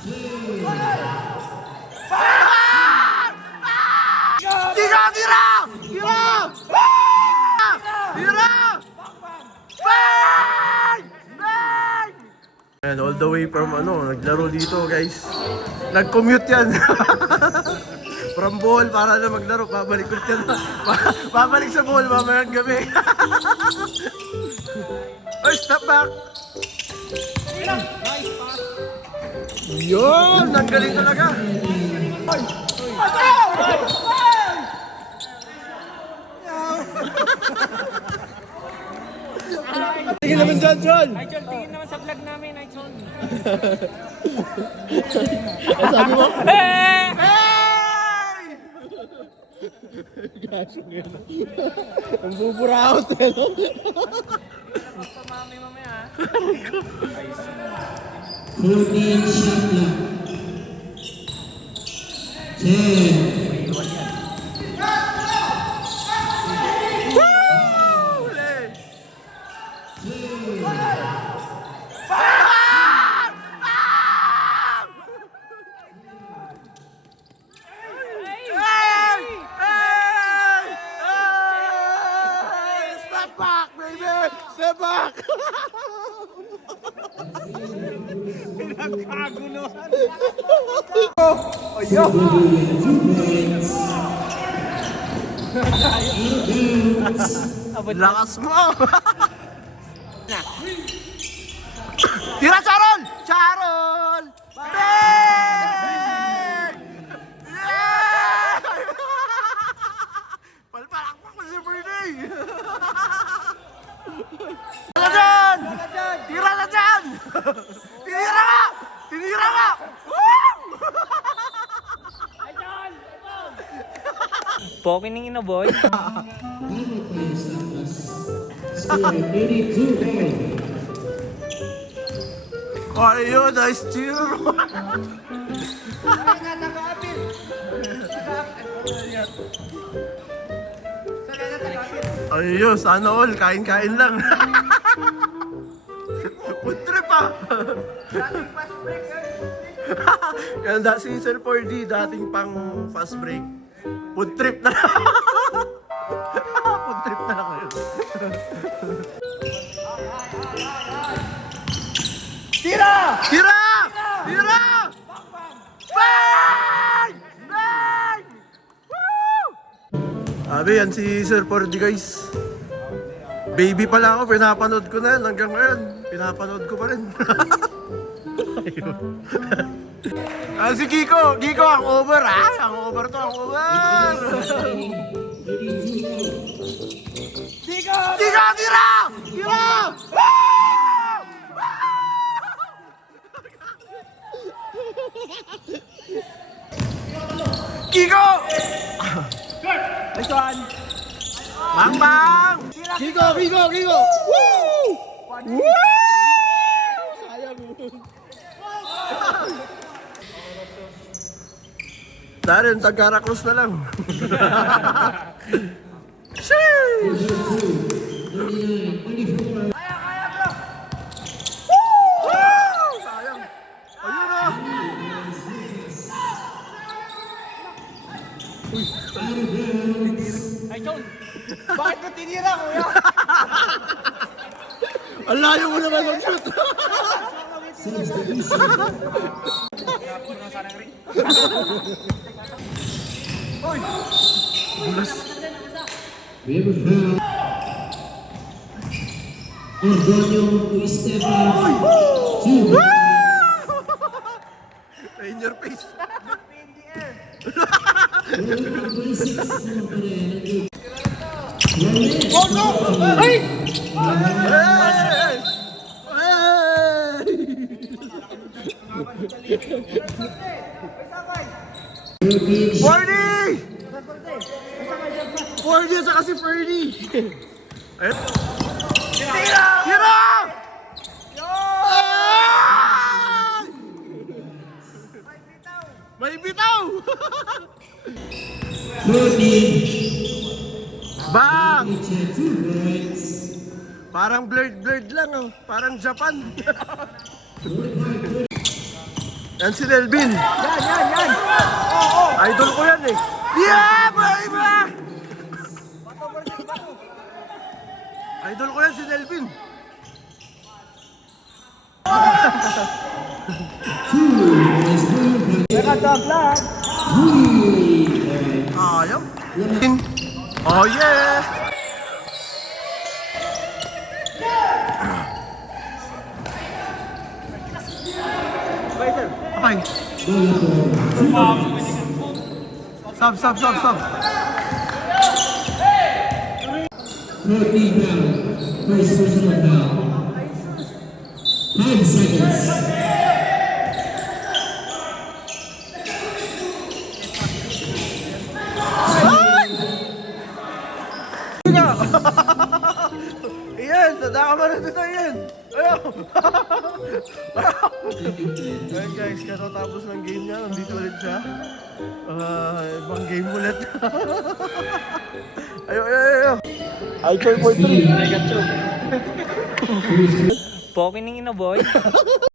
Tira! Tira! Tira! Tira! Bang! Bang! And all the way from naglaro dito guys. Nag-commute yan. From Bohol para na maglaro. Babalik ulit yan. Babalik sa Bohol mamayang gabi. Oy, step back! Nice pass. Yun! Ang galing talaga! Tingin naman dyan, John! Nigel, tingin naman sa vlog namin, Nigel. Ano sabi mo? Hey! Hey! Gaso nga. Ang buburaot eh, no? Pamami mamaya. 14 shot lang. 10. Step back, baby! Step back! Pinagkaguluhan. Ayo! Lakas mo! Tira, Charon! Charon! Bang! Yeah! Palpalakpak mo si Bernie! Tira na dyan! Tira na dyan! Tinira ka! Tinira ka! Woo! Poking ng ina, boy. Score 32. Ayun, nice cheer! Ayun, sana all, kain-kain lang. Food trip pa! Kaya si Sir 4D, dating pang fast break. Food trip na lang. Food trip na lang ngayon. Tira! Tira! Tira! Bang! Bang! Woo! Sabi yan si Sir 4D guys. Baby pa lang ako, pinapanood ko na yan. Hanggang ngayon, pinapanood ko pa rin. Si Kiko. Kiko, ang over ha? Ang over to, ang over! Kiko! Kiko, tira! Tira! Kiko! Nice one. Bang bang! Kiko, Kiko, Kiko! Woo! Woo! Sayang. Darin, Tagara Cruz na lang. Sheesh! 39, 24. Sayang. Ayun na! Nigel, bakit mo tinira, kuya? Ang layo mo naman mag-shoot. Bulas. We have a foul. Ordonio to Stefan. 2. In your face. 26 naman pa rin. Oh no! Hey! Hey! 40! 40 at saka si Ferdy! Ayun. Tira! Tira! Ay! May bitaw! 14. Bang! 2 points. Parang blurred lang oh. Parang Japan. Yan si Nelvin. Yan! Idol ko yan eh. Yeah, baby! Idol ko yan si Nelvin. Ayaw. Oh yeah! Okay. Stop. Third rebound. First personal foul. 5 seconds. Iyan, nadama na dito Iyan. Ayaw. Ayun guys, katatapos ng game niya, nandito ulit siya. Ibang game ulit. Ayaw. I choy for 3. Poking ina boy.